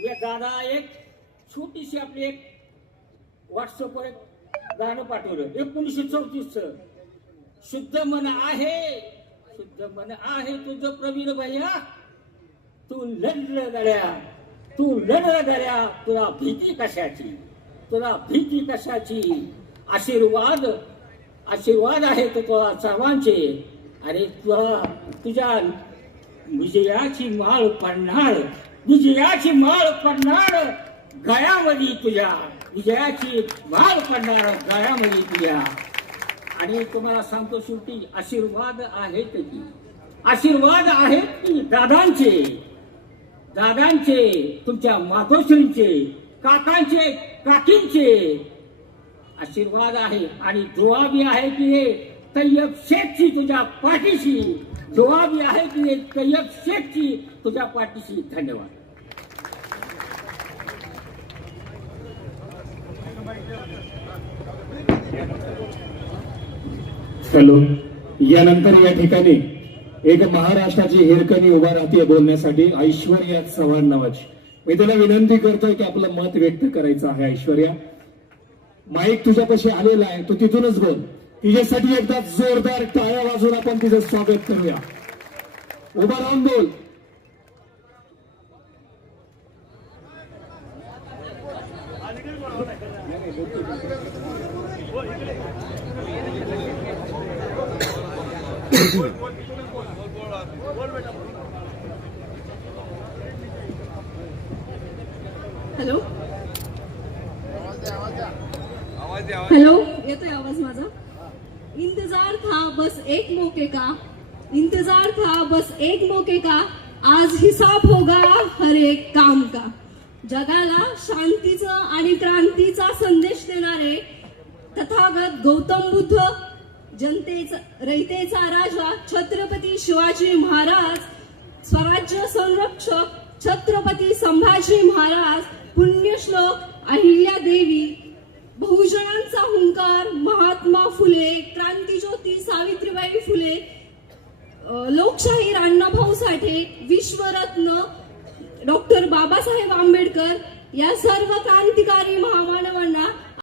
मी दादा एक छोटीशी आपली एक व्हॉट्सअपवर एक गाणं पाठवलं. एकोणीसशे चौतीसचं. शुद्ध मन आहे. शुद्ध मन आहे तुझं प्रवीण भैया. तू लढलं गड्या. तू लढलं गड्या. तुला भीती कशाची? तुला भीती कशाची? आशीर्वाद. आशीर्वाद आहे तो तुला सर्वांचे. अरे तुला तुझ्या विजयाची माळ पडणार. विजयाची माळ पडणार गळ्यामध्ये तुझ्या. विजयाची माळ पडणार गळ्यामध्ये तुझ्या. आणि तुम्हाला सांगतो शेवटी आशीर्वाद आहेत की. आशीर्वाद आहेत की दादांचे. दादांचे तुमच्या मातोश्रींचे काकांचे काकींचे. आशीर्वाद आहे आणि दुआ बी आहे की हे तय्यब शेखची तुझ्या पाठीशी जबाबी आहे की तय्यब शेखची तुझ्या पाठीशी धन्यवाद। हॅलो यानंतर या ठिकाणी एक महाराष्ट्राची हिरकणी उभा राहते बोलण्यासाठी ऐश्वर्या चव्हाण नावाची. मी त्याला विनंती करतोय की आपलं मत व्यक्त करायचं आहे ऐश्वर्या. माईक तुझ्यापाशी आलेला आहे तू तिथूनच बोल. तिच्यासाठी एकदा जोरदार टाळ्या वाजून आपण तिचं स्वागत करूया. उभा राहून बोल. हॅलो? हॅलो येतोय आवाज माझा? इंतजार था बस एक मौके का? इंतजार था बस एक मौके का? आज हिसाब होगा हर एक काम का. जगाला शांतीचा आणि क्रांतीचा संदेश देणारे तथागत गौतम बुद्ध जनतेचा रयतेचा राजा छत्रपती शिवाजी महाराज स्वराज्य संरक्षक छत्रपती संभाजी महाराज पुण्यश्लोक अहिल्या देवी बहुजनांचा हुंकार महात्मा फुले क्रांतीज्योती सावित्रीबाई फुले लोकशाहीर अण्णाभाऊ साठे विश्वरत्न डॉक्टर बाबासाहेब आंबेडकर या सर्व क्रांतिकारी महामानवांना